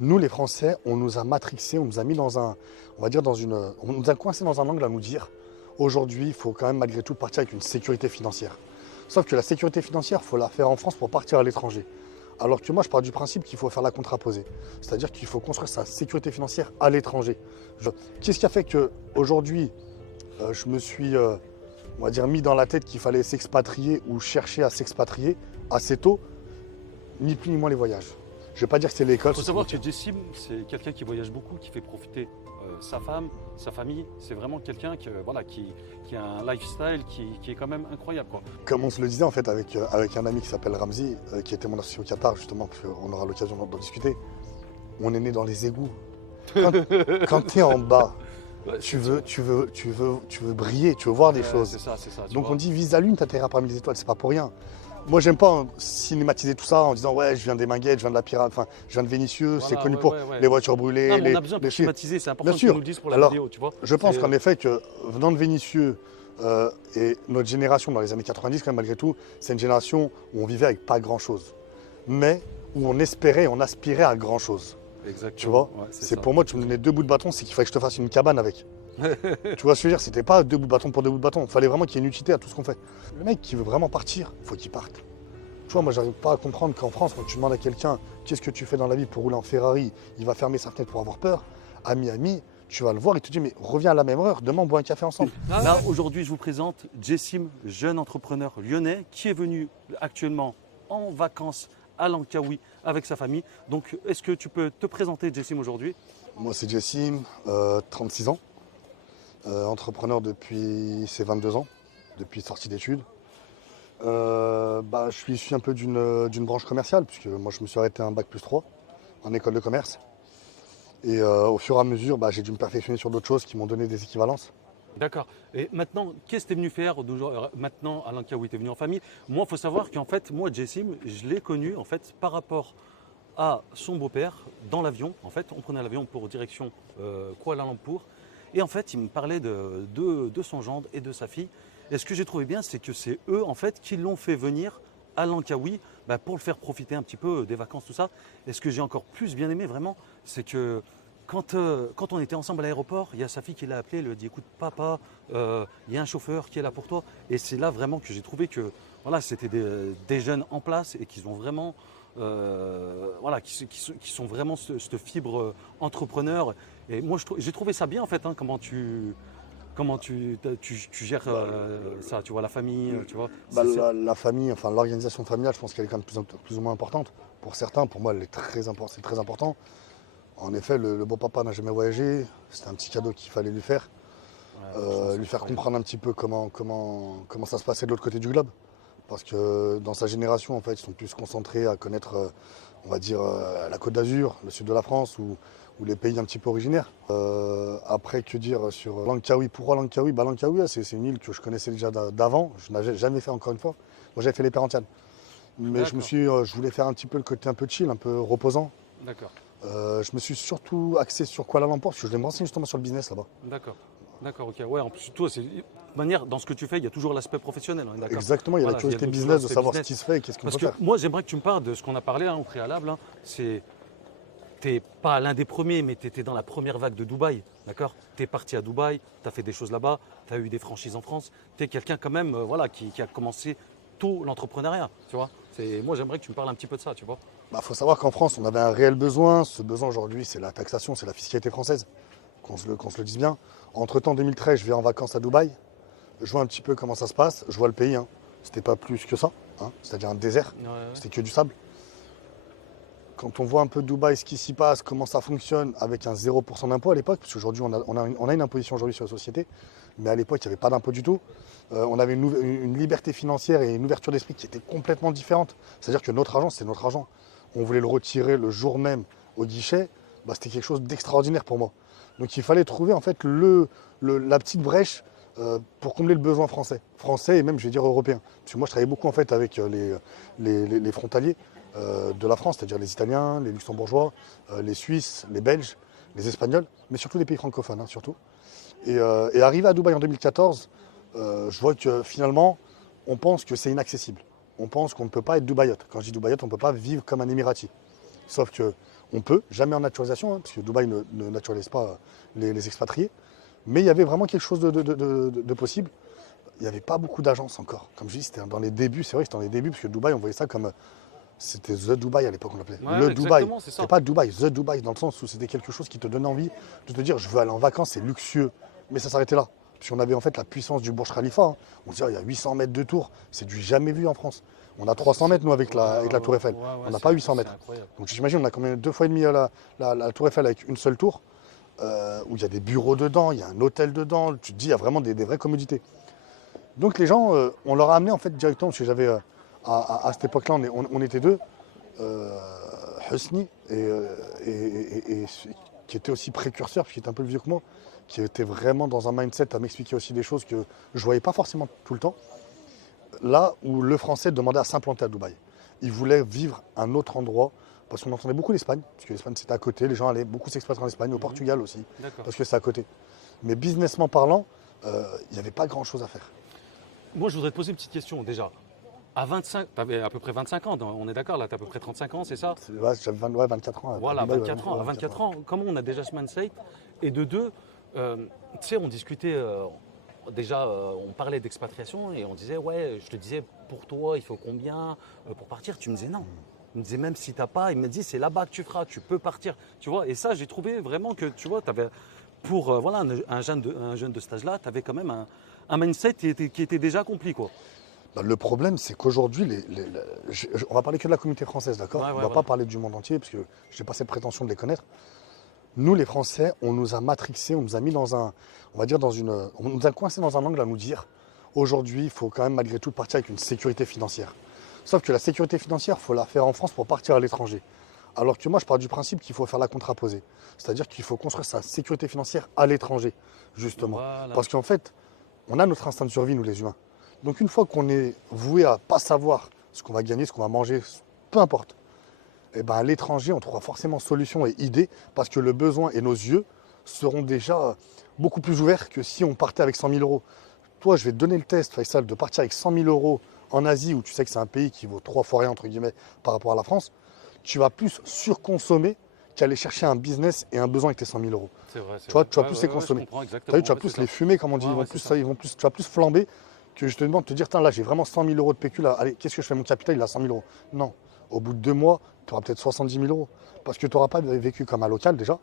Nous, les Français, on nous a matrixés, on nous a mis dans un, on va dire on nous a coincés dans un angle à nous dire, aujourd'hui, il faut quand même malgré tout partir avec une sécurité financière. Sauf que la sécurité financière, il faut la faire en France pour partir à l'étranger. Alors que moi, je pars du principe qu'il faut faire la contraposée. C'est-à-dire qu'il faut construire sa sécurité financière à l'étranger. Qu'est-ce qui a fait qu'aujourd'hui, je me suis, on va dire, mis dans la tête qu'il fallait s'expatrier ou chercher à s'expatrier assez tôt, ni plus ni moins les voyages. Je ne vais pas dire que c'est l'école. Il faut savoir que Jessim, c'est quelqu'un qui voyage beaucoup, qui fait profiter sa femme, sa famille. C'est vraiment quelqu'un qui a un lifestyle qui est quand même incroyable, quoi. Comme on se le disait en fait avec un ami qui s'appelle Ramzi, qui était mon associé au Qatar justement, parce qu'on aura l'occasion d'en discuter, on est né dans les égouts. Quand tu es en bas, Ouais, tu veux briller, tu veux voir des choses. c'est ça, tu Donc vois. on dit vise la lune, t'atterriras parmi les étoiles, c'est pas pour rien. Moi j'aime pas cinématiser tout ça en disant ouais je viens des Minguettes, je viens de la Pirate, enfin je viens de Vénissieux, c'est Voilà, connu pour les voitures brûlées, Non, mais on a besoin les de schématiser, c'est important Bien que tu sûr. nous le dises pour la Alors, vidéo, tu vois. je pense C'est, qu'en effet que venant de Vénissieux et notre génération dans les années 90 quand même malgré tout, c'est une génération où on vivait avec pas grand chose. Mais où on espérait, on aspirait à grand chose. exactement. Tu vois, Ouais, c'est ça. pour moi, tu me donnais 2 bouts de bâton, c'est qu'il fallait que je te fasse une cabane avec. Tu vois ce que je veux dire, c'était pas 2 bouts de bâton pour 2 bouts de bâton. Il fallait vraiment qu'il y ait une utilité à tout ce qu'on fait. Le mec qui veut vraiment partir, il faut qu'il parte. Tu vois, moi, j'arrive pas à comprendre qu'en France, quand tu demandes à quelqu'un qu'est-ce que tu fais dans la vie pour rouler en Ferrari, il va fermer sa fenêtre pour avoir peur. À Miami, tu vas le voir, il te dit mais reviens à la même heure, demain on boit un café ensemble. Là, aujourd'hui, je vous présente Jessim, jeune entrepreneur lyonnais qui est venu actuellement en vacances à Langkawi avec sa famille. Donc, est-ce que tu peux te présenter, Jessim, aujourd'hui? Moi, c'est Jessim, 36 ans, entrepreneur depuis ses 22 ans, depuis sortie d'études. Je suis issu un peu d'une branche commerciale, puisque moi je me suis arrêté à un bac+3 en école de commerce. Et au fur et à mesure, j'ai dû me perfectionner sur d'autres choses qui m'ont donné des équivalences. D'accord. Et maintenant, qu'est-ce que tu es venu faire maintenant à Langkawi? Tu es venu en famille. Moi, il faut savoir qu'en fait, moi, Jessim, je l'ai connu en fait par rapport à son beau-père dans l'avion. En fait, on prenait l'avion pour direction Kuala Lumpur. Et en fait, il me parlait de son gendre et de sa fille. Et ce que j'ai trouvé bien, c'est que c'est eux, en fait, qui l'ont fait venir à Langkawi pour le faire profiter un petit peu des vacances, tout ça. Et ce que j'ai encore plus bien aimé, vraiment, c'est que quand on était ensemble à l'aéroport, il y a sa fille qui l'a appelé, elle lui a dit écoute papa, il y a un chauffeur qui est là pour toi. Et c'est là vraiment que j'ai trouvé que voilà, c'était des jeunes en place et qu'ils ont vraiment qui sont vraiment cette fibre entrepreneur. Et moi j'ai trouvé ça bien en fait, hein, comment tu gères ça, tu vois, la famille, tu vois. La famille, enfin l'organisation familiale, je pense qu'elle est quand même plus ou moins importante. Pour certains, pour moi, elle est c'est très important. En effet, le beau papa n'a jamais voyagé, c'était un petit cadeau qu'il fallait lui faire. Lui faire comprendre un petit peu comment ça se passait de l'autre côté du globe. Parce que dans sa génération, en fait, ils sont plus concentrés à connaître, on va dire, la Côte d'Azur, le sud de la France ou les pays un petit peu originaires. Après, que dire sur Langkawi? Pourquoi Langkawi? Langkawi, c'est une île que je connaissais déjà d'avant. Je n'avais jamais fait encore une fois. Moi, j'avais fait les Perhentianes. Mais je voulais faire un petit peu le côté un peu chill, un peu reposant. D'accord. Je me suis surtout axé sur Kuala Lumpur parce que je voulais me renseigner justement sur le business là-bas. D'accord, ok. Ouais, en plus, toi, de manière, dans ce que tu fais, il y a toujours l'aspect professionnel, on est d'accord? Exactement, il y a la curiosité toujours business de l'aspect savoir business. ce qui se fait et qu'est-ce qu'on Parce peut que faire. moi, j'aimerais que tu me parles de ce qu'on a parlé au préalable. C'est, t'es pas l'un des premiers, mais tu étais dans la première vague de Dubaï, d'accord? Tu es parti à Dubaï, tu as fait des choses là-bas, tu as eu des franchises en France. Tu es quelqu'un quand même qui a commencé tôt l'entrepreneuriat, tu vois? Moi, j'aimerais que tu me parles un petit peu de ça, tu vois? Faut savoir qu'en France, on avait un réel besoin. Ce besoin aujourd'hui, c'est la taxation, c'est la fiscalité française. Qu'on se le dise bien. Entre-temps, 2013, je vais en vacances à Dubaï. Je vois un petit peu comment ça se passe. Je vois le pays. C'était pas plus que ça. C'est-à-dire un désert. Ouais. C'était que du sable. Quand on voit un peu Dubaï, ce qui s'y passe, comment ça fonctionne avec un 0% d'impôt à l'époque, parce qu'aujourd'hui, on a une imposition aujourd'hui sur la société, mais à l'époque, il n'y avait pas d'impôt du tout. On avait une liberté financière et une ouverture d'esprit qui était complètement différente. C'est-à-dire que notre argent, c'était notre argent. On voulait le retirer le jour même au guichet. C'était quelque chose d'extraordinaire pour moi. Donc il fallait trouver en fait la petite brèche pour combler le besoin français et même je vais dire européen. Parce que moi je travaillais beaucoup en fait avec les frontaliers de la France, c'est-à-dire les Italiens, les Luxembourgeois, les Suisses, les Belges, les Espagnols, mais surtout les pays francophones surtout. Et arrivé à Dubaï en 2014, je vois que finalement on pense que c'est inaccessible. On pense qu'on ne peut pas être Dubaïote. Quand je dis Dubaïote, on ne peut pas vivre comme un Émirati. Sauf que On peut, jamais en naturalisation, hein, parce que Dubaï ne naturalise pas les expatriés. Mais il y avait vraiment quelque chose de possible. Il n'y avait pas beaucoup d'agences encore. Comme je dis, c'était dans les débuts, c'est vrai que c'était dans les débuts, parce que Dubaï, on voyait ça comme. C'était The Dubaï à l'époque, on l'appelait. Ouais, Le Dubaï. exactement, c'est ça. C'est pas Dubaï, The Dubaï, dans le sens où c'était quelque chose qui te donnait envie de te dire je veux aller en vacances, c'est luxueux. Mais ça s'arrêtait là. Puis on avait en fait la puissance du Burj Khalifa. Hein. On se dit, il y a 800 mètres de tour, c'est du jamais vu en France. On a 300 mètres, nous, avec la Tour Eiffel. On n'a pas 800 mètres. Incroyable. Donc j'imagine, on a combien 2,5 fois la Tour Eiffel avec une seule tour, où il y a des bureaux dedans, il y a un hôtel dedans. Tu te dis, il y a vraiment des vraies commodités. Donc les gens, on leur a amené en fait directement, parce que j'avais, à cette époque-là, on était deux, Husni, qui était aussi précurseur, puis qui était un peu plus vieux que moi, qui était vraiment dans un mindset à m'expliquer aussi des choses que je ne voyais pas forcément tout le temps. Là où le Français demandait à s'implanter à Dubaï. Il voulait vivre à un autre endroit, parce qu'on entendait beaucoup l'Espagne, parce que l'Espagne c'était à côté, les gens allaient beaucoup s'expatrier en Espagne, au Portugal aussi, parce que c'est à côté. Mais businessment parlant, il n'y avait pas grand-chose à faire. Moi, je voudrais te poser une petite question déjà. À 25, tu avais à peu près 25 ans, on est d'accord, là, tu as à peu près 35 ans, c'est ça? Ouais, j'avais 24 ans. Voilà, Dubaï, 24 ans. À 24 ans, comment on a déjà ce mindset? Et de deux, tu sais, on discutait, déjà, on parlait d'expatriation et on disait, ouais, je te disais, pour toi, il faut combien pour partir? Tu me disais non. Il me disait, même si tu n'as pas, il me dit, c'est là-bas que tu feras, tu peux partir. Tu vois, et ça, j'ai trouvé vraiment que, tu vois, tu avais, pour voilà, un jeune de cet âge-là, tu avais quand même un mindset qui était déjà accompli, quoi. Bah, le problème, c'est qu'aujourd'hui, on va parler que de la communauté française, d'accord? Ouais, On ne ouais, va voilà. pas parler du monde entier, parce que je n'ai pas cette prétention de les connaître. Nous, les Français, on nous a matrixés, on nous a mis on va dire on nous a coincés dans un angle à nous dire, aujourd'hui, il faut quand même malgré tout partir avec une sécurité financière. Sauf que la sécurité financière, il faut la faire en France pour partir à l'étranger. Alors que moi, je pars du principe qu'il faut faire la contraposée. C'est-à-dire qu'il faut construire sa sécurité financière à l'étranger, justement. Voilà. Parce qu'en fait, on a notre instinct de survie, nous les humains. Donc une fois qu'on est voué à pas savoir ce qu'on va gagner, ce qu'on va manger, peu importe, et ben à l'étranger, on trouvera forcément solutions et idées parce que le besoin et nos yeux seront déjà beaucoup plus ouverts que si on partait avec 100 000 euros. Toi, je vais te donner le test, Faisal, de partir avec 100 000 euros en Asie, où tu sais que c'est un pays qui vaut 3 fois rien, entre guillemets, par rapport à la France. Tu vas plus surconsommer qu'aller chercher un business et un besoin avec tes 100 000 euros. C'est vrai. Tu vois, tu vas plus les consommer. Tu vas plus les fumer, comme on dit. Tu vas plus flamber que je te demande de te dire, là, j'ai vraiment 100 000 euros de PQ, là, allez, qu'est-ce que je fais? Mon capital, il a 100 000 euros. Non. Au bout de 2 mois, tu auras peut-être 70 000 euros. Parce que tu n'auras pas vécu comme un local déjà,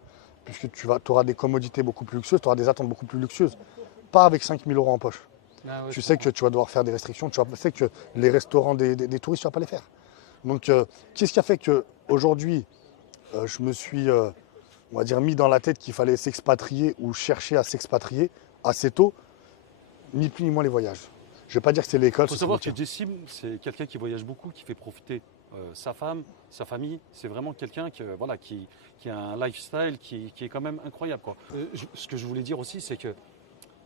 puisque tu auras des commodités beaucoup plus luxueuses, tu auras des attentes beaucoup plus luxueuses. Pas avec 5 000 euros en poche. Ah ouais, tu sais que tu vas devoir faire des restrictions, tu sais que les restaurants des touristes, tu ne vas pas les faire. Donc, qu'est-ce qui a fait qu'aujourd'hui, je me suis, on va dire, mis dans la tête qu'il fallait s'expatrier ou chercher à s'expatrier assez tôt, ni plus ni moins les voyages. Je ne vais pas dire que c'est l'école. Il faut savoir que Jessim, c'est quelqu'un qui voyage beaucoup, qui fait profiter sa femme, sa famille. C'est vraiment quelqu'un qui a un lifestyle qui est quand même incroyable, quoi. Ce que je voulais dire aussi, c'est que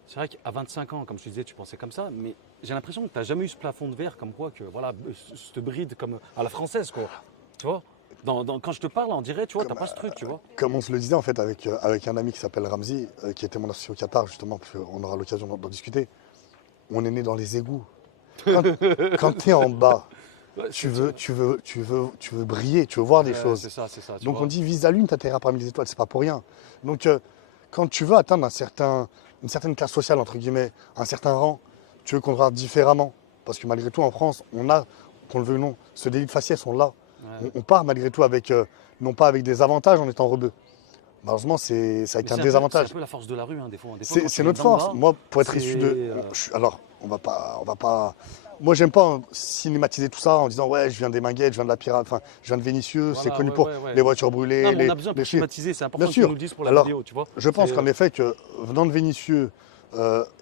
c'est vrai qu'à 25 ans, comme je te disais, tu pensais comme ça, mais j'ai l'impression que tu n'as jamais eu ce plafond de verre comme quoi, que voilà, cette bride comme à la française, quoi. Tu vois, quand je te parle, on dirait, tu vois, tu n'as pas ce truc, tu vois. Comme on se le disait en fait avec un ami qui s'appelle Ramzi, qui était mon associé au Qatar justement, parce qu'on aura l'occasion d'en discuter. On est né dans les égouts. Quand tu es en bas, Ouais, tu veux briller, tu veux voir des choses. C'est ça. Donc on dit vise la lune, t'atterriras parmi les étoiles, c'est pas pour rien. Donc quand tu veux atteindre une certaine classe sociale, entre guillemets, un certain rang, tu veux qu'on te regarde différemment. Parce que malgré tout, en France, on a, qu'on le veuille ou non, ce délit de faciès, on l'a. Ouais. On part malgré tout avec, non pas avec des avantages en étant rebeu. Malheureusement, c'est avec un désavantage. C'est un peu la force de la rue, hein, des fois. C'est notre force. Moi, pour être issu de... Alors, on va pas... Moi, j'aime pas cinématiser tout ça en disant ouais, je viens des Minguettes, je viens de la Pirate, enfin, je viens de Vénissieux, c'est connu pour les voitures brûlées. Non, on a besoin de schématiser, c'est important que tu nous le dises pour la vidéo, tu vois. Je pense qu'en effet, que venant de Vénissieux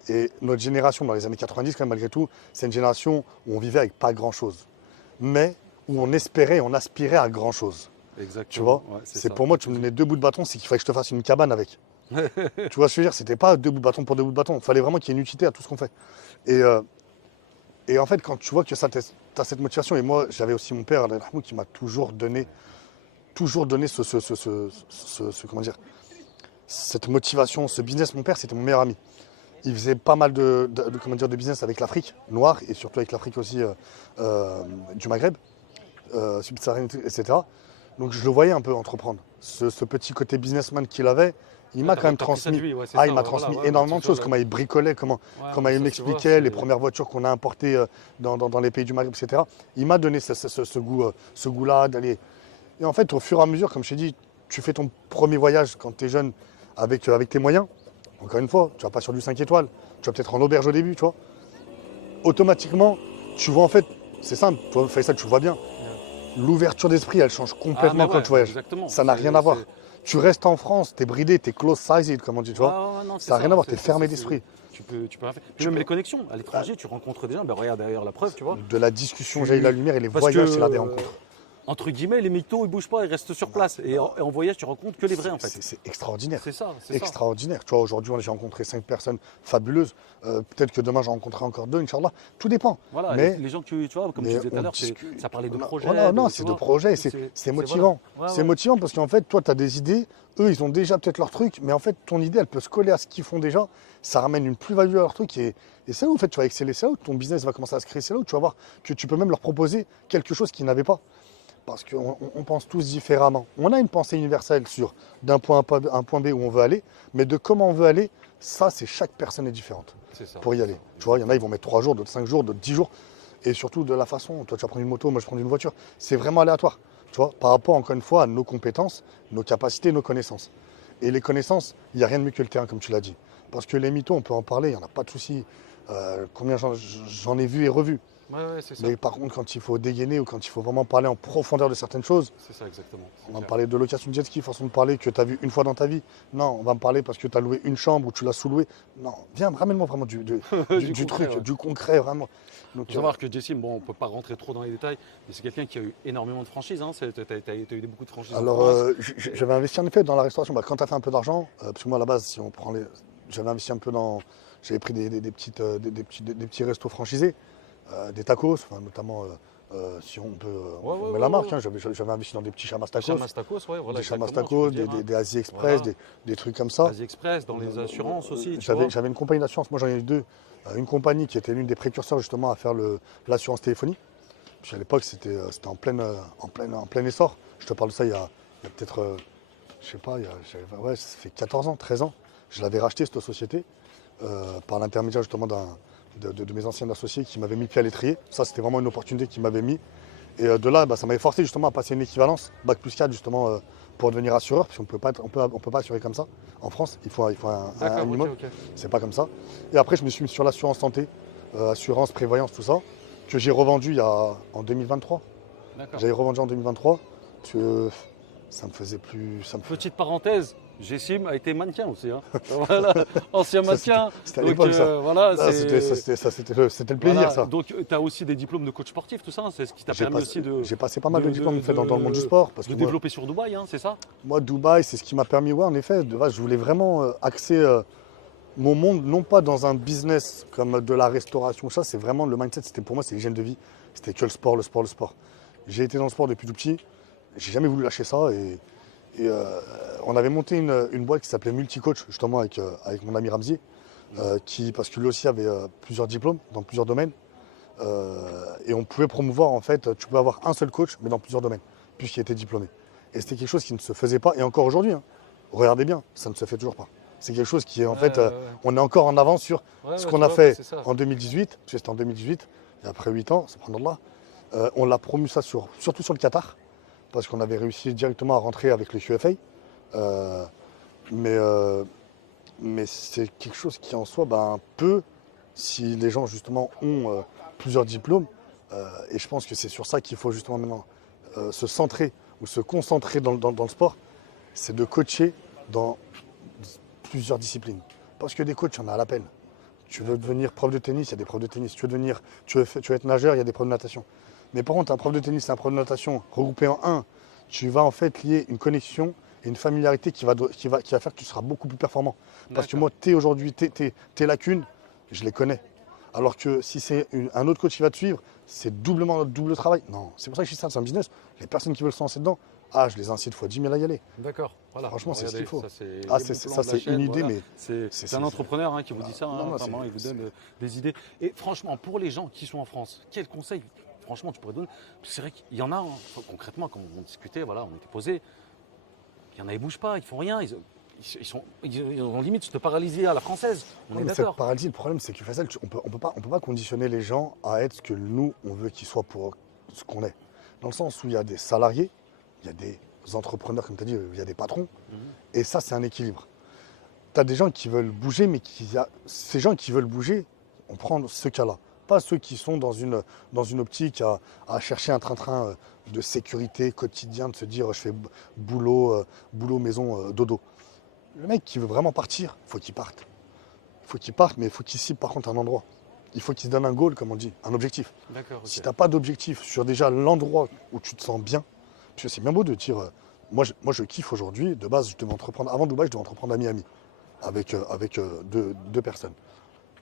et notre génération dans les années 90, quand même, malgré tout, c'est une génération où on vivait avec pas grand-chose, mais où on espérait, on aspirait à grand-chose. Exactement. Tu vois, ouais, c'est pour moi, tu me donnais 2 bouts de bâton, c'est qu'il fallait que je te fasse une cabane avec. Tu vois ce que je veux dire? C'était pas 2 bouts de bâton pour 2 bouts de bâton. Il fallait vraiment qu'il y ait une utilité à tout ce qu'on fait. Et en fait, quand tu vois que ça, tu as cette motivation, et moi, j'avais aussi mon père, Allah yarhamou, qui m'a toujours donné comment dire, cette motivation, ce business. Mon père, c'était mon meilleur ami. Il faisait pas mal de business avec l'Afrique noire, et surtout avec l'Afrique aussi du Maghreb, subsaharienne, etc. Donc je le voyais un peu entreprendre. Ce petit côté businessman qu'il avait, il m'a quand même T'as pris ça de transmis. lui, ouais, c'est Ah, ça, il m'a ouais, voilà, transmis ouais, énormément de tu vois, choses, comment il bricolait, comment il ça, tu vois, m'expliquait les premières voitures qu'on a importées dans les pays du Maghreb, etc. Il m'a donné ce goût-là d'aller. Et en fait, au fur et à mesure, comme je t'ai dit, tu fais ton premier voyage quand tu es jeune avec tes moyens. Encore une fois, tu vas pas sur du 5 étoiles, tu vas peut-être en auberge au début, tu vois. Automatiquement, tu vois en fait, c'est simple, toi, Faisal, tu le vois bien. L'ouverture d'esprit, elle change Ah, mais complètement quand ouais, tu voyages. exactement. Ça n'a rien à voir. Tu restes en France, t'es bridé, t'es close-sided, comme on dit, tu Ouais, vois. ouais, non, c'est Ça n'a rien à ça. voir, t'es fermé d'esprit. Tu peux rien faire. Puis Tu même peux- les connexions. À l'étranger, tu rencontres des gens. Ben, regarde d'ailleurs la preuve, tu vois. De la discussion, Tu- j'ai eu la lumière et les Parce voyages, que, c'est là des rencontres. entre guillemets, les mythos, ils bougent pas, ils restent sur place. Et en voyage, tu rencontres que les vrais, en fait. C'est extraordinaire. C'est ça, c'est ça. Extraordinaire. Tu vois, aujourd'hui, j'ai rencontré 5 personnes fabuleuses. Peut-être que demain, j'en rencontrerai encore 2, Inch'Allah. Tout dépend. Voilà, Mais les gens que tu vois, comme tu mais disais tout à on l'heure, discute. ça parlait de projets. Voilà, non, tu c'est de vois. projets, c'est motivant. voilà. Ouais, C'est ouais. motivant parce qu'en fait, toi, tu as des idées, eux, ils ont déjà peut-être leur truc, mais en fait, ton idée, elle peut se coller à ce qu'ils font déjà. Ça ramène une plus-value à leur truc et c'est là où en fait, tu vas exceller, c'est là où ton business va commencer à se créer, c'est là où tu vas voir que tu peux même leur proposer quelque chose qu'ils n'avaient pas. Parce qu'on pense tous différemment. On a une pensée universelle sur d'un point A à un point B où on veut aller, mais de comment on veut aller, ça, c'est chaque personne est différente C'est ça. pour y aller. Tu vois, il y en a, ils vont mettre 3 jours, d'autres 5 jours, d'autres 10 jours. Et surtout de la façon, toi tu vas prendre une moto, moi je prends une voiture. C'est vraiment aléatoire, tu vois, par rapport encore une fois à nos compétences, nos capacités, nos connaissances. Et les connaissances, il n'y a rien de mieux que le terrain, comme tu l'as dit. Parce que les mythos, on peut en parler, il n'y en a pas de souci. Combien j'en ai vu et revu. Ouais, c'est ça. Mais par contre, quand il faut dégainer ou quand il faut vraiment parler en profondeur de certaines choses, C'est ça, exactement. on va me parler de location de jet ski, façon de parler que tu as vu une fois dans ta vie. Non, on va me parler parce que tu as loué une chambre ou tu l'as sous-loué. Non, viens, ramène-moi vraiment du concret, truc, ouais. du concret, vraiment. Donc, Il faut savoir que Jessim, bon, on ne peut pas rentrer trop dans les détails, mais c'est quelqu'un qui a eu énormément de franchises. Hein. Tu as eu beaucoup de franchises. alors, en France. j'avais investi en effet dans la restauration. Bah, quand tu as fait un peu d'argent, parce que moi à la base, si on prend les. J'avais investi un peu dans. J'avais pris des petits restos franchisés, des tacos, enfin, notamment si on peut. On met la marque, hein, j'avais investi dans des petits chamas tacos. Chamas Tacos, ouais, voilà. Des chamas exactement, tacos, tu peux dire, hein. des Asie Express, Voilà. des trucs comme ça. Asie Express, dans les assurances aussi. Tu vois. J'avais une compagnie d'assurance, moi j'en ai eu 2. Une compagnie qui était l'une des précurseurs justement à faire l'assurance téléphonie. Puis à l'époque c'était en plein essor. Je te parle de ça il y a peut-être, je sais pas, ouais, ça fait 14 ans, 13 ans. Je l'avais racheté cette société par l'intermédiaire justement de mes anciens associés qui m'avaient mis le pied à l'étrier. Ça c'était vraiment une opportunité qui m'avait mis. Et de là, ça m'avait forcé justement à passer une équivalence, Bac plus 4 justement, pour devenir assureur, parce qu'on ne peut pas assurer comme ça. En France, il faut un D'accord, minimum. ok. C'est pas comme ça. Et après, je me suis mis sur l'assurance santé, assurance, prévoyance, tout ça, que j'ai revendu en 2023. D'accord. J'avais revendu en 2023, parce que ça me faisait plus. Petite parenthèse, Jessim a été mannequin aussi. Hein. Voilà, ancien Ça, mannequin. c'était à Donc, l'époque, ça. Voilà, Ah, c'est- c'était le plaisir, voilà. ça. Donc, tu as aussi des diplômes de coach sportif, tout ça. C'est ce qui t'a permis aussi de. J'ai passé pas mal de de- diplômes de- en fait, dans le monde du sport. Parce de que moi, développer sur Dubaï, hein, c'est ça? moi, Dubaï, c'est ce qui m'a permis, ouais, en effet, je voulais vraiment axer mon monde, non pas dans un business comme de la restauration, ça, c'est vraiment le mindset, c'était pour moi, c'est l'hygiène de vie. C'était que le sport, le sport, le sport. J'ai été dans le sport depuis tout petit, j'ai jamais voulu lâcher ça et on avait monté une boîte qui s'appelait Multicoach, justement, avec mon ami Ramzi, parce que lui aussi avait plusieurs diplômes dans plusieurs domaines. Et on pouvait promouvoir, en fait, tu pouvais avoir un seul coach, mais dans plusieurs domaines, puisqu'il était diplômé. Et c'était quelque chose qui ne se faisait pas, et encore aujourd'hui, hein, regardez bien, ça ne se fait toujours pas. C'est quelque chose qui est, en fait, on est encore en avance sur ce qu'on a fait en 2018, parce que c'était en 2018, et après 8 ans, subhanallah, on l'a promu ça surtout sur le Qatar, parce qu'on avait réussi directement à rentrer avec le QFA. Mais c'est quelque chose qui en soi peut, si les gens justement ont plusieurs diplômes, et je pense que c'est sur ça qu'il faut justement maintenant se centrer ou se concentrer dans le sport, c'est de coacher dans plusieurs disciplines. Parce que des coachs, il y en a à la peine. Tu veux devenir prof de tennis, il y a des profs de tennis. Tu veux être nageur, il y a des profs de natation. Mais par contre, un prof de tennis et un prof de natation regroupés en un, tu vas en fait lier une connexion et une familiarité qui va faire que tu seras beaucoup plus performant. Parce que moi, tes lacunes, je les connais. Alors que si c'est un autre coach qui va te suivre, c'est double travail. Non, c'est pour ça que je dis ça, c'est un business. Les personnes qui veulent se lancer dedans, je les incite fois 10 000 à y aller. D'accord. Voilà. Franchement, c'est ce qu'il faut. Ça, c'est C'est les bons plans de la chaîne, une idée, voilà. mais C'est un entrepreneur qui vous dit ça, non, apparemment, il vous donne des idées. Et franchement, pour les gens qui sont en France, quel conseil franchement, tu pourrais donner. Parce que c'est vrai qu'il y en a, hein, concrètement, quand on discutait, voilà, on était posés, il y en a, ils bougent pas, ils font rien. Ils ont limite te paralyser à la française. On Non, est mais cette d'accord. paralysie, le problème, c'est que Faisal, on peut pas conditionner les gens à être ce que nous, on veut qu'ils soient pour ce qu'on est. Dans le sens où il y a des salariés, il y a des entrepreneurs, comme tu as dit, il y a des patrons, Mhm. et ça, c'est un équilibre. Tu as des gens qui veulent bouger, mais ces gens qui veulent bouger, on prend ce cas-là. Pas ceux qui sont dans une optique à chercher un train-train de sécurité quotidien, de se dire je fais boulot, maison, dodo. Le mec qui veut vraiment partir, il faut qu'il parte. Il faut qu'il parte, mais il faut qu'il cible par contre un endroit. Il faut qu'il se donne un goal, comme on dit, un objectif. D'accord, Si ok. tu n'as pas d'objectif sur déjà l'endroit où tu te sens bien, parce que c'est bien beau de dire, moi je kiffe aujourd'hui, de base je devais entreprendre, avant Dubaï je devais entreprendre à Miami, avec deux personnes.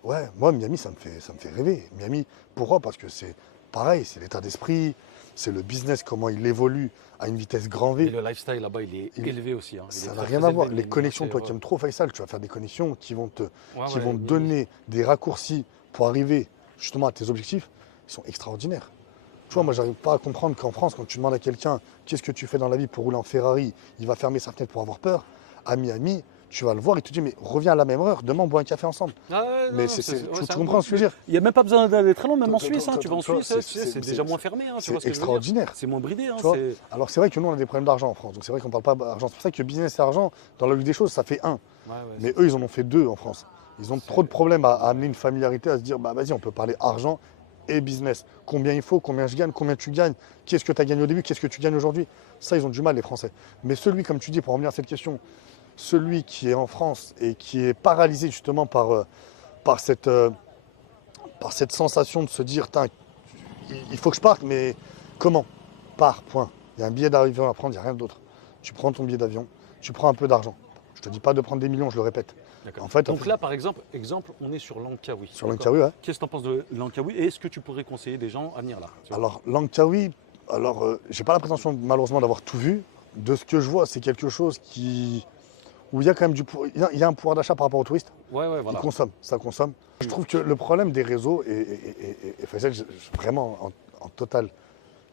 Ouais, moi Miami ça me fait rêver. Miami, pourquoi? Parce que c'est pareil, c'est l'état d'esprit, c'est le business, comment il évolue à une vitesse grand Mais V. le lifestyle là-bas, il est Il- élevé aussi, hein. Il est Ça n'a très, rien très à voir. élevé, Les mais connexions, c'est- toi qui ouais. aimes trop Faisal, tu vas faire des connexions qui vont Ouais, qui ouais, vont te oui, oui. donner des raccourcis pour arriver justement à tes objectifs. Ils sont extraordinaires. Tu vois, moi, j'arrive pas à comprendre qu'en France, quand tu demandes à quelqu'un qu'est-ce que tu fais dans la vie pour rouler en Ferrari, il va fermer sa fenêtre pour avoir peur. À Miami, tu vas le voir, il te dit, mais reviens à la même heure, demain on boit un café ensemble. Ah ouais, Mais non, non, ouais, tu c'est comprends ce que je veux dire? Il n'y a même pas besoin d'aller très loin, même en Toi, Suisse, hein. Tu vas en tu vois, Suisse, tu sais, c'est déjà moins fermé, hein, tu vois c'est ce que je veux dire. extraordinaire. C'est moins bridé, hein, Tu vois. c'est... Alors c'est vrai que nous, on a des problèmes d'argent en France. Donc c'est vrai qu'on parle pas d'argent. C'est pour ça que business et argent, dans la logique des choses, ça fait un. Ouais, ouais, Mais eux, ils en ont fait deux en France. Ils ont trop de problèmes à amener une familiarité, à se dire, bah vas-y, on peut parler argent et business. Combien il faut, combien je gagne, combien tu gagnes, qu'est-ce que tu as gagné au début, qu'est-ce que tu gagnes aujourd'hui. Ça, ils ont du mal, les Français. Mais celui, comme tu dis, pour revenir à cette question, celui qui est en France et qui est paralysé justement par cette, euh, par cette sensation de se dire, Tain, il faut que je parte, mais comment? Pars, point. Il y a un billet d'avion à prendre, il n'y a rien d'autre. Tu prends ton billet d'avion, tu prends un peu d'argent. Je te dis pas de prendre des millions, je le répète. d'accord. En fait, Donc là, par exemple, on est sur Langkawi. sur d'accord. Langkawi, ouais. Qu'est-ce que tu en penses de Langkawi et est-ce que tu pourrais conseiller des gens à venir là, tu vois? Alors, Langkawi, j'ai pas la prétention malheureusement d'avoir tout vu. De ce que je vois, c'est quelque chose où il y a quand même il y a un pouvoir d'achat par rapport aux touristes. Ouais, ouais, Ils voilà. consomment, ça consomme. Je trouve que le problème des réseaux, et Faisal, vraiment en totale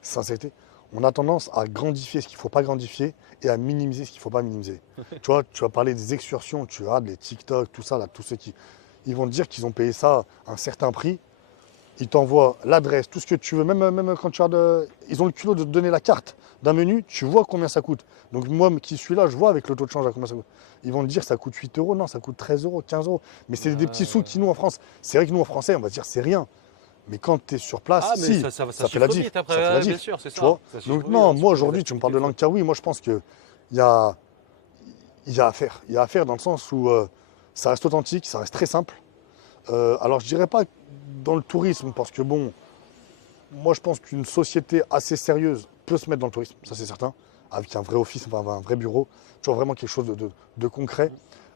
sincérité, on a tendance à grandifier ce qu'il ne faut pas grandifier et à minimiser ce qu'il ne faut pas minimiser. Tu vois, tu vas parler des excursions, tu regardes les TikTok, tout ça, là, tous ceux qui ils vont te dire qu'ils ont payé ça à un certain prix. Ils t'envoient l'adresse, tout ce que tu veux, même quand tu regardes, ils ont le culot de te donner la carte d'un menu, tu vois combien ça coûte. Donc moi qui suis là, je vois avec le taux de change à combien ça coûte. Ils vont te dire ça coûte 8 euros, non, ça coûte 13 euros, 15 euros. Mais c'est des petits sous qui nous en France. C'est vrai que nous en Français, on va se dire c'est rien. Mais quand tu es sur place, Ah, mais si, ça ça fait la chiffre diff. vite après, Ça fait la ouais, diff. bien sûr, c'est Tu ça. vois. Ça chiffre Donc vite, non, hein, moi sur les aujourd'hui, tu me parles de activités et Langkawi, moi je pense qu'il y a, il y a à faire. Il y a à faire dans le sens où ça reste authentique, ça reste très simple. Alors je dirais pas dans le tourisme, parce que bon, moi je pense qu'une société assez sérieuse peut se mettre dans le tourisme, ça c'est certain, avec un vrai office, enfin, un vrai bureau, tu vois vraiment quelque chose de concret.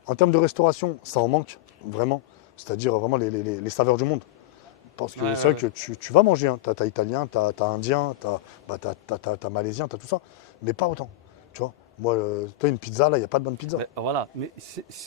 En termes de restauration, ça en manque, vraiment, c'est-à-dire vraiment les saveurs du monde. Parce que Ouais, c'est ouais, vrai que tu vas manger, hein. T'as italien, t'as indien, t'as malaisien, t'as tout ça, mais pas autant. Tu vois, moi, toi, une pizza, là, il n'y a pas de bonne pizza. Mais voilà, mais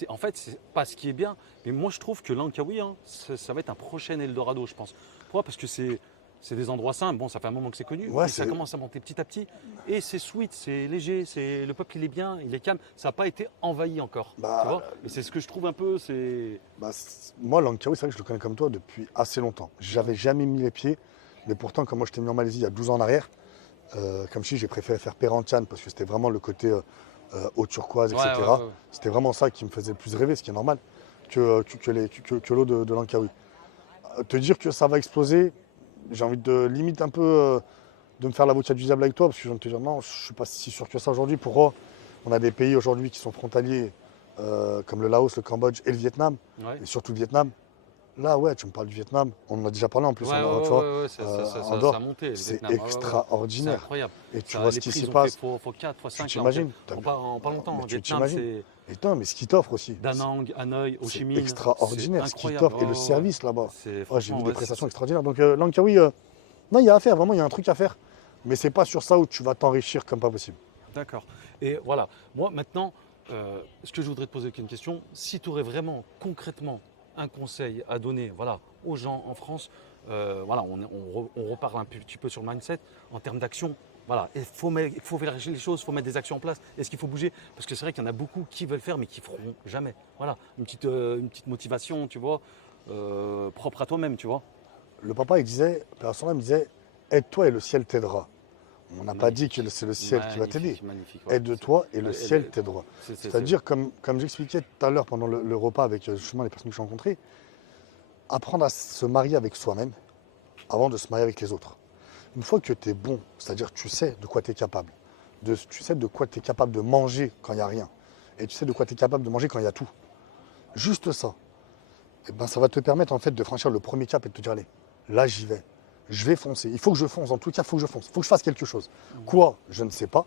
en fait, c'est pas ce qui est bien. Mais moi, je trouve que Langkawi, hein, ça va être un prochain Eldorado, je pense. Pourquoi? Parce que c'est des endroits simples. Bon, ça fait un moment que c'est connu, Ouais, mais ça commence à monter petit à petit. Et c'est sweet, c'est léger, le peuple, il est bien, il est calme. Ça n'a pas été envahi encore. Bah, tu vois. Et c'est ce que je trouve un peu, c'est... Moi, Langkawi, c'est vrai que je le connais comme toi depuis assez longtemps. J'avais jamais mis les pieds, mais pourtant, comme moi, je t'ai mis en Malaisie il y a 12 ans en arrière, comme je dis, j'ai préféré faire Perhentian parce que c'était vraiment le côté eau turquoise, Ouais, ouais, etc. ouais, ouais. C'était vraiment ça qui me faisait le plus rêver, ce qui est normal, que l'eau de Langkawi. Te dire que ça va exploser, j'ai envie de limite un peu de me faire l'avocat du diable avec toi, parce que je viens de te dire non, je ne suis pas si sûr que ça aujourd'hui. Pourquoi? On a des pays aujourd'hui qui sont frontaliers, comme le Laos, le Cambodge et le Vietnam, Ouais. et surtout le Vietnam. Là, ouais, tu me parles du Vietnam, on en a déjà parlé en plus, Ouais, tu vois, ouais, ça Andorre, a monté, le c'est Vietnam. Ouais, ouais, ouais. C'est extraordinaire. incroyable. Et tu Ça, vois ce les qui prix, s'y ils ont passe, fait fois 4, fois tu 5. t'imagines. En pas longtemps. Mais En tu Vietnam, t'imagines. c'est Et non, mais ce qu'ils t'offrent aussi, Da Nang, Hanoï, Ho c'est Chi Minh. extraordinaire, C'est ce qu'ils incroyable. t'offrent, et le service là-bas. C'est Ouais, j'ai franchement, vu des ouais, prestations extraordinaires. Donc Langkawi, non, il y a à faire, vraiment, il y a un truc à faire. Mais c'est pas sur ça où tu vas t'enrichir comme pas possible. D'accord. Et voilà, moi maintenant, ce que je voudrais te poser une question, si tu aurais vraiment concrètement un conseil à donner voilà, aux gens en France, voilà, on reparle un petit peu sur le mindset en termes d'action. Voilà, il faut faire les choses, il faut mettre des actions en place. Est-ce qu'il faut bouger? Parce que c'est vrai qu'il y en a beaucoup qui veulent faire mais qui feront jamais. Voilà, une petite motivation, tu vois, propre à toi-même, tu vois. Le papa, il disait, personne il disait, aide-toi et le ciel t'aidera. On n'a pas dit Magnifique. que c'est le ciel qui va t'aider. Magnifique, ouais. Aide-toi et le Ouais, ciel t'aidera. C'est-à-dire, comme j'expliquais tout à l'heure pendant le repas avec justement les personnes que j'ai rencontrées, apprendre à se marier avec soi-même avant de se marier avec les autres. Une fois que tu es bon, c'est-à-dire tu sais de quoi tu es capable, tu sais de quoi tu es capable de manger quand il n'y a rien, et tu sais de quoi tu es capable de manger quand il y a tout, juste ça, et ben ça va te permettre en fait de franchir le premier cap et de te dire allez, là j'y vais, je vais foncer, il faut que je fonce, en tout cas il faut que je fonce, il faut que je fasse quelque chose. Quoi? Je ne sais pas.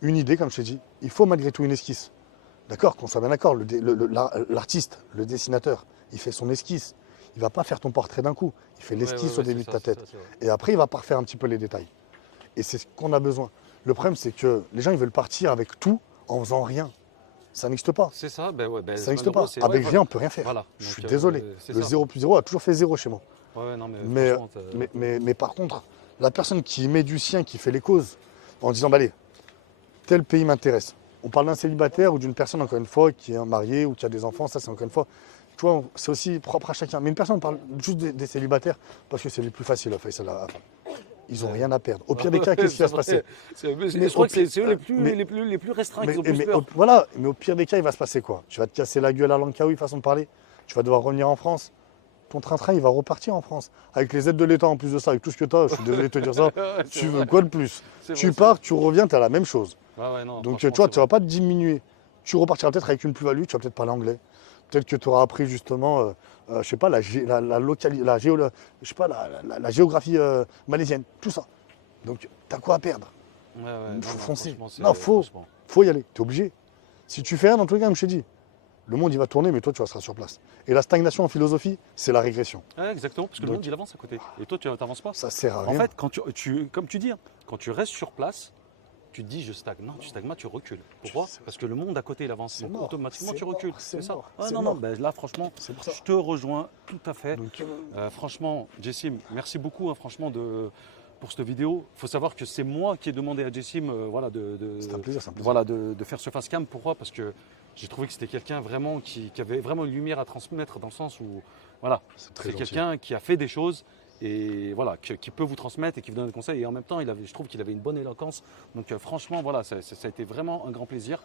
Une idée, comme je t'ai dit, il faut malgré tout une esquisse. D'accord, qu'on soit bien d'accord, l'artiste, le dessinateur, il fait son esquisse. Il ne va pas faire ton portrait d'un coup. Il fait l'esquisse au début de ta tête. Et après, il va parfaire un petit peu les détails. Et c'est ce qu'on a besoin. Le problème, c'est que les gens, ils veulent partir avec tout en faisant rien. Ça n'existe pas. C'est ça, ben ouais, Ça n'existe pas. Avec rien, on ne peut rien faire. Voilà. Je Donc, suis désolé. Le 0 plus 0 a toujours fait 0 chez moi. Ouais, non, Mais par contre, la personne qui met du sien, qui fait les causes, en disant, bah, allez, tel pays m'intéresse. On parle d'un célibataire ou d'une personne, encore une fois, qui est mariée ou qui a des enfants, ça c'est encore une fois, tu vois, c'est aussi propre à chacun. Mais une personne parle juste des célibataires parce que c'est les plus faciles à faire. Ils n'ont rien à perdre. Au pire des cas, qu'est-ce qui va se passer? Je crois que c'est eux les plus restreints qui ont plus peur. Voilà, mais au pire des cas, il va se passer quoi? Tu vas te casser la gueule à Langkawi, façon de parler. Tu vas devoir revenir en France. Ton train-train, il va repartir en France. Avec les aides de l'État en plus de ça, avec tout ce que tu as, je suis désolé de te dire ça. Tu veux quoi de plus? Tu pars, tu reviens, tu as la même chose. Donc tu vois, tu ne vas pas te diminuer. Tu repartiras peut-être avec une plus-value, tu vas peut-être parler anglais. Peut-être que tu auras appris justement, je sais pas, la géographie malaisienne, tout ça. Donc tu as quoi à perdre? Il faut foncer. Non, faut y aller, tu es obligé. Si tu fais rien, dans tous les cas, comme je t'ai dit, le monde il va tourner, mais toi tu resteras sur place. Et la stagnation en philosophie, c'est la régression. Ouais, exactement, parce que le monde il avance à côté. Et toi tu n'avances pas. Ça sert à rien. En fait, comme tu dis, hein, quand tu restes sur place, tu te dis je stagne. Non, tu stagnes pas, tu recules. Pourquoi? Parce que le monde à côté il avance. Donc automatiquement tu recules. C'est ça. Non, ben, là franchement, je te rejoins tout à fait. Donc, franchement, Jessim, merci beaucoup franchement pour cette vidéo. Il faut savoir que c'est moi qui ai demandé à Jessim voilà, c'est un plaisir. Voilà, de faire ce face cam. Pourquoi? Parce que j'ai trouvé que c'était quelqu'un vraiment qui avait vraiment une lumière à transmettre dans le sens où voilà, c'est quelqu'un qui a fait des choses et voilà, qui peut vous transmettre et qui vous donne des conseils. Et en même temps, je trouve qu'il avait une bonne éloquence. Donc franchement, voilà, ça a été vraiment un grand plaisir.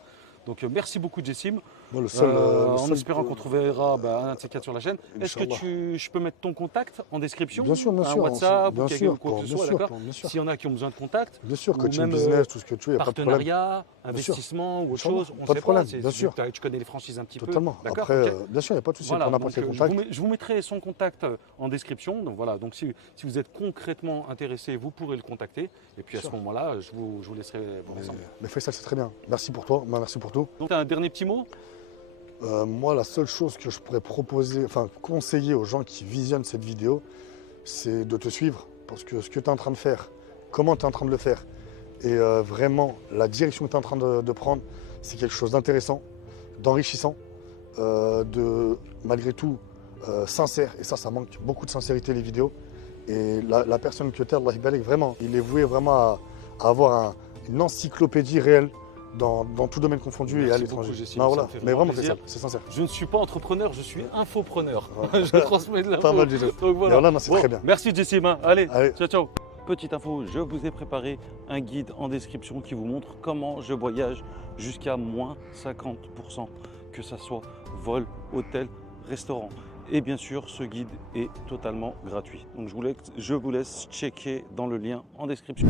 Donc merci beaucoup Jessim. En espérant qu'on trouvera un de ces quatre sur la chaîne. Est-ce que je peux mettre ton contact en description? Bien sûr, un WhatsApp ou quoi que ce soit, d'accord. S'il y en a qui ont besoin de contact, bien sûr, coaching même business, tout ce que tu veux, partenariat, investissement ou autre chose, pas de problème, bien sûr. Tu connais les franchises un petit peu. Totalement. Après, bien sûr, il n'y a pas de souci pour n'importe quel contact. Je vous mettrai son contact en description. Donc voilà, donc si vous êtes concrètement intéressé, vous pourrez le contacter. Et puis à ce moment-là, je vous laisserai voir ensemble. Mais Faisal, c'est très bien. Merci pour toi, merci pour tout. Donc, tu as un dernier petit mot? Moi, la seule chose que je pourrais proposer, enfin conseiller aux gens qui visionnent cette vidéo, c'est de te suivre. Parce que ce que tu es en train de faire, comment tu es en train de le faire, et vraiment la direction que tu es en train de prendre, c'est quelque chose d'intéressant, d'enrichissant, malgré tout sincère. Et ça manque beaucoup de sincérité les vidéos. Et la personne que tu es, Allah Ibalek, vraiment, il est voué vraiment à avoir une encyclopédie réelle dans tout domaine confondu. Merci et à l'étranger. Mais vraiment, c'est sincère. Je ne suis pas entrepreneur, je suis infopreneur. Je transmets de l'info. Pas mal du tout. Donc voilà. C'est très bien. Merci Jessim. Allez, ciao. Petite info, je vous ai préparé un guide en description qui vous montre comment je voyage jusqu'à moins 50%, que ce soit vol, hôtel, restaurant. Et bien sûr, ce guide est totalement gratuit. Donc je vous laisse checker dans le lien en description.